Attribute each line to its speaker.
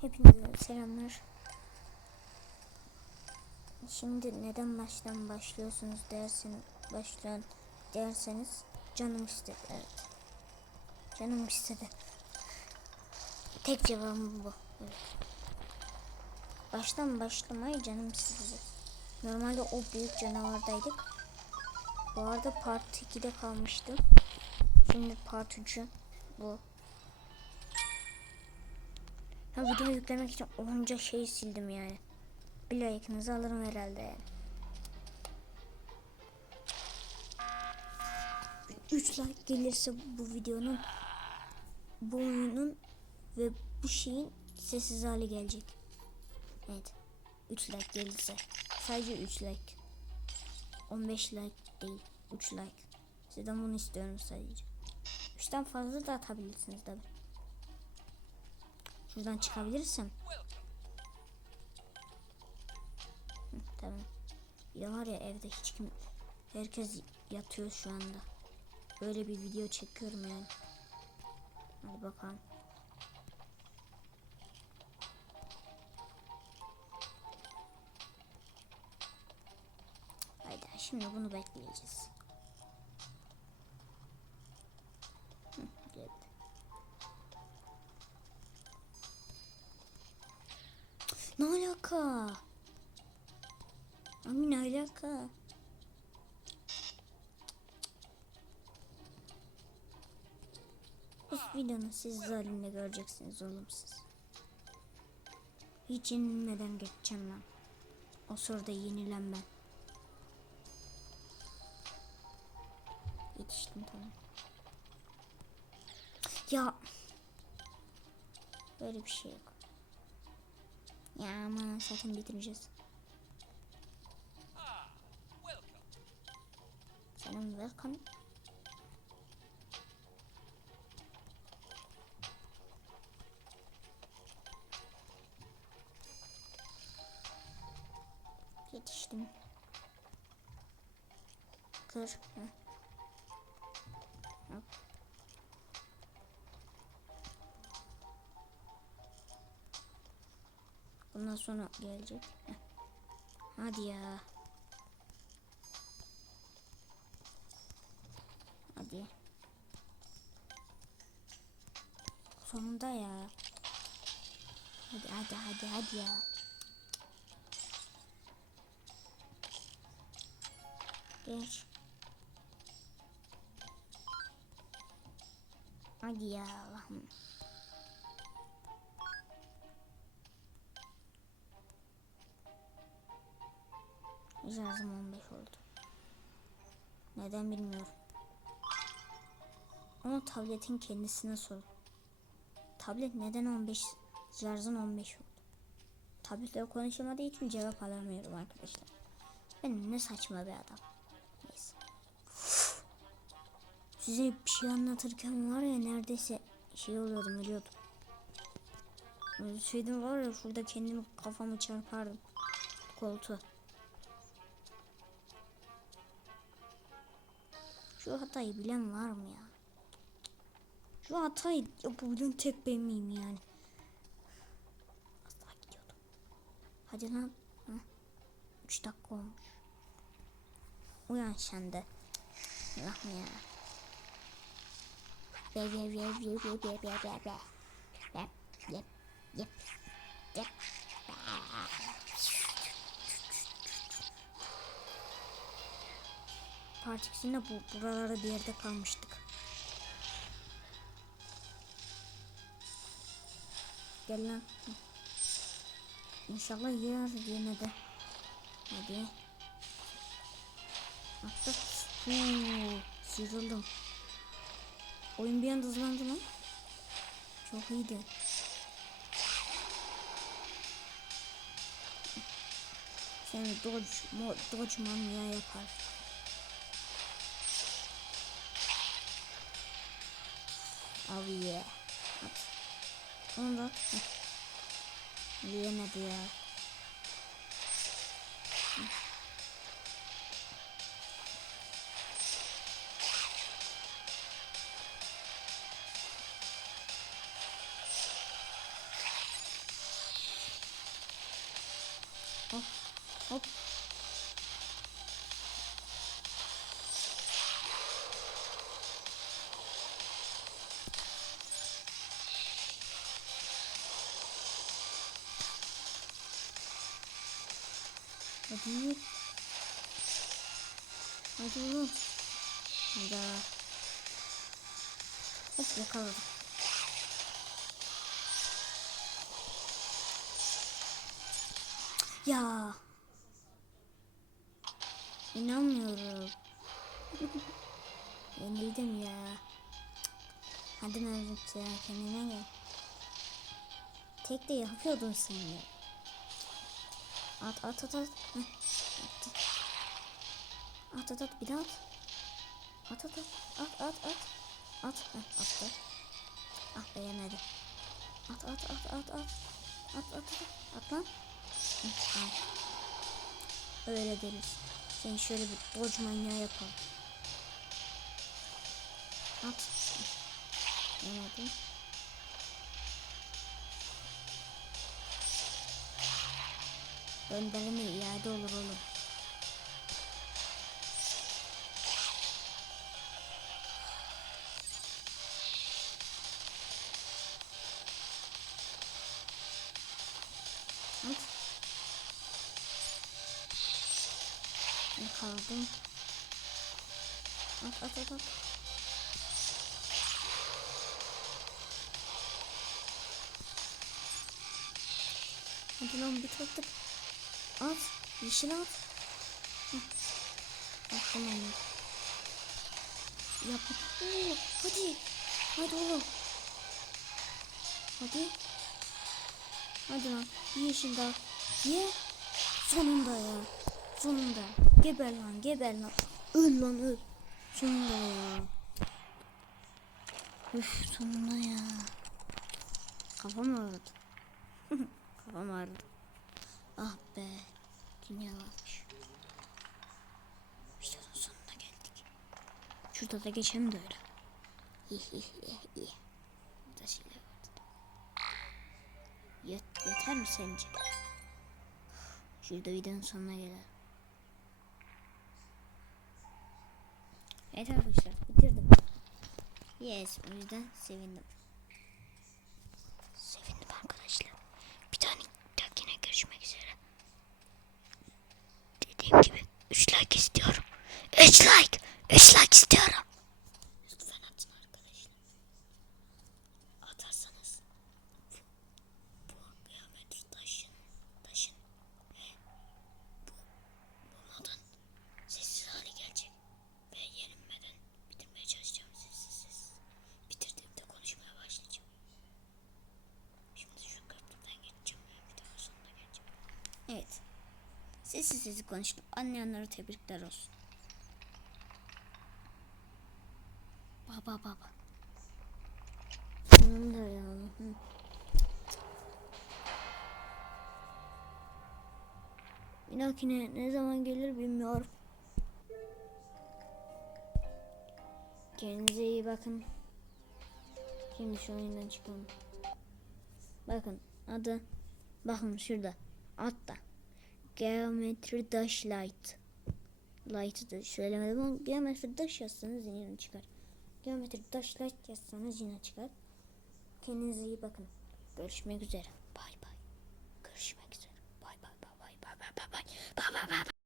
Speaker 1: Hepinize selamlar. Şimdi neden baştan başlıyorsunuz dersin başlayan derseniz canım istedi evet. Canım istedi. Tek cevabım bu. Evet. Baştan başlamayı canım istedi. Normalde o büyük canavardaydık. Bu arada part 2'de kalmıştım. Şimdi part 3'ü bu. Ha video yüklemek için onca şey sildim yani. Bir like'ınızı alırım herhalde yani. 3 like gelirse bu videonun bu oyunun ve bu şeyin sessiz hali gelecek. Evet. 3 like gelirse. Sadece 3 like. 15 like değil. 3 like. Sizden bunu istiyorum sadece. 3'ten fazla da atabilirsiniz tabi. Şuradan çıkabilirsem. Hı, tamam. Ya var ya evde hiç kim herkes yatıyor şu anda. Böyle bir video çekiyorum yani. Hadi bakalım. Haydi şimdi bunu bekleyeceğiz. Alaka? Abi ne alaka? Bu videonun siz halinde göreceksiniz oğlum siz. Hiç yenilmeden geçeceğim ben. O sırada yenilen ben. Yetiştim tamam. Ya. Böyle bir şey yok. Ya aman zaten bitireceğiz. Selam welcome. Yetiştim. Kır. Hop. Sonra gelecek. Heh. Hadi ya. Hadi. Sonunda ya. Hadi hadi hadi hadi ya. Geç. Hadi ya Allah'ım. Şarjım 15 oldu. Neden bilmiyorum. Onu tabletin kendisine sor. Tablet neden 15 şarjın 15 oldu? Tabletle konuşamadığı için cevap alamıyorum arkadaşlar. Ben ne saçma bir adam. Neyse. Size bir şey anlatırken var ya neredeyse şey oluyordum ölüyordum. Ölseydim var ya şurada kendimi kafamı çarpardım. Koltuğa. Şu hatayı bilen var mı ya? Şu hatayı yapabilen tek ben miyim yani? Daha gidiyordum. Hadi lan. Heh. Üç dakika olmuş. Uyan sen de. Allah'ım ya. Be be be be be be be be be. Yep yep yep yep. Partikisinde bu buralarda bir yerde kalmıştık. Gel lan. İnşallah yer yine de. Hadi. Attık. Huu, sıyrıldım. Oyun bir anda hızlandı lan. Çok iyiydi. Seni dodge, mo, dodge manyağı yapar. Oh yeah. At. Onu da at. Yiyemedi ya. Hop. Hop. Hadi. Hadi oğlum. Hayda. Hop yakaladım. Ya. İnanmıyorum. Yenildim ya. Hadi Mevlüt ya kendine gel. Tek de yapıyordun sen ya. At at at at. Heh. At at at bir daha at. At at at. At at at. At. Heh, attı. Ah be yemedi. At at at at at. At at at. At lan. Hı, tamam. Öyle deriz. Seni şöyle bir borç manyağı yapalım. At. Yemedi. Gönderme iade olur oğlum. At. Yakaladım. At at at at. Hadi lan bir tatlı. At. Yeşil at. At tamam ya. Yap. Hadi. Hadi oğlum. Hadi. Hadi lan. Bir yeşil daha. Ye. Sonunda ya. Sonunda. Geber lan geber lan. Öl lan öl. Sonunda ya. Üf sonunda ya. Kafam ağrıdı. Kafam ağrıdı. Ah be. Dünya varmış. Videonun sonuna geldik. Şurada da geçelim de öyle. Burada şeyler vardı. Yet, yeter mi sence? Şurada videonun sonuna gelelim. Evet arkadaşlar bitirdim. Yes o yüzden. Sevindim arkadaşlar. Bir tane dahakine görüşmek üzere. Dediğim gibi 3 like istiyorum. 3 like. 3 like istiyorum. Lütfen atın arkadaşlar. Atarsanız bu kıyamet taşın taşın ve bu, bu modun sessiz hali gelecek ve yenilmeden bitirmeye çalışacağım sessiz sessiz. Bitirdiğimde konuşmaya başlayacağım. Şimdi şu köprüden geçeceğim ve videonun sonuna geleceğim. Evet. Sessiz sessiz konuştum. Anlayanlara tebrikler olsun. Baba baba. Sonunda ya. Hı. Bir dahakine ne zaman gelir bilmiyorum. Kendinize iyi bakın. Şimdi şu oyundan çıkalım. Bakın adı bakın şurada altta. Geometry Dash Light. Light'ı da söylemedim ama Geometry Dash yazsanız yine çıkar. Geometry Dash Light yazsanız yine çıkar. Kendinize iyi bakın. Görüşmek üzere. Bay bay. Görüşmek üzere. Bay bay bay bay bay bay bay bay bay bay bay.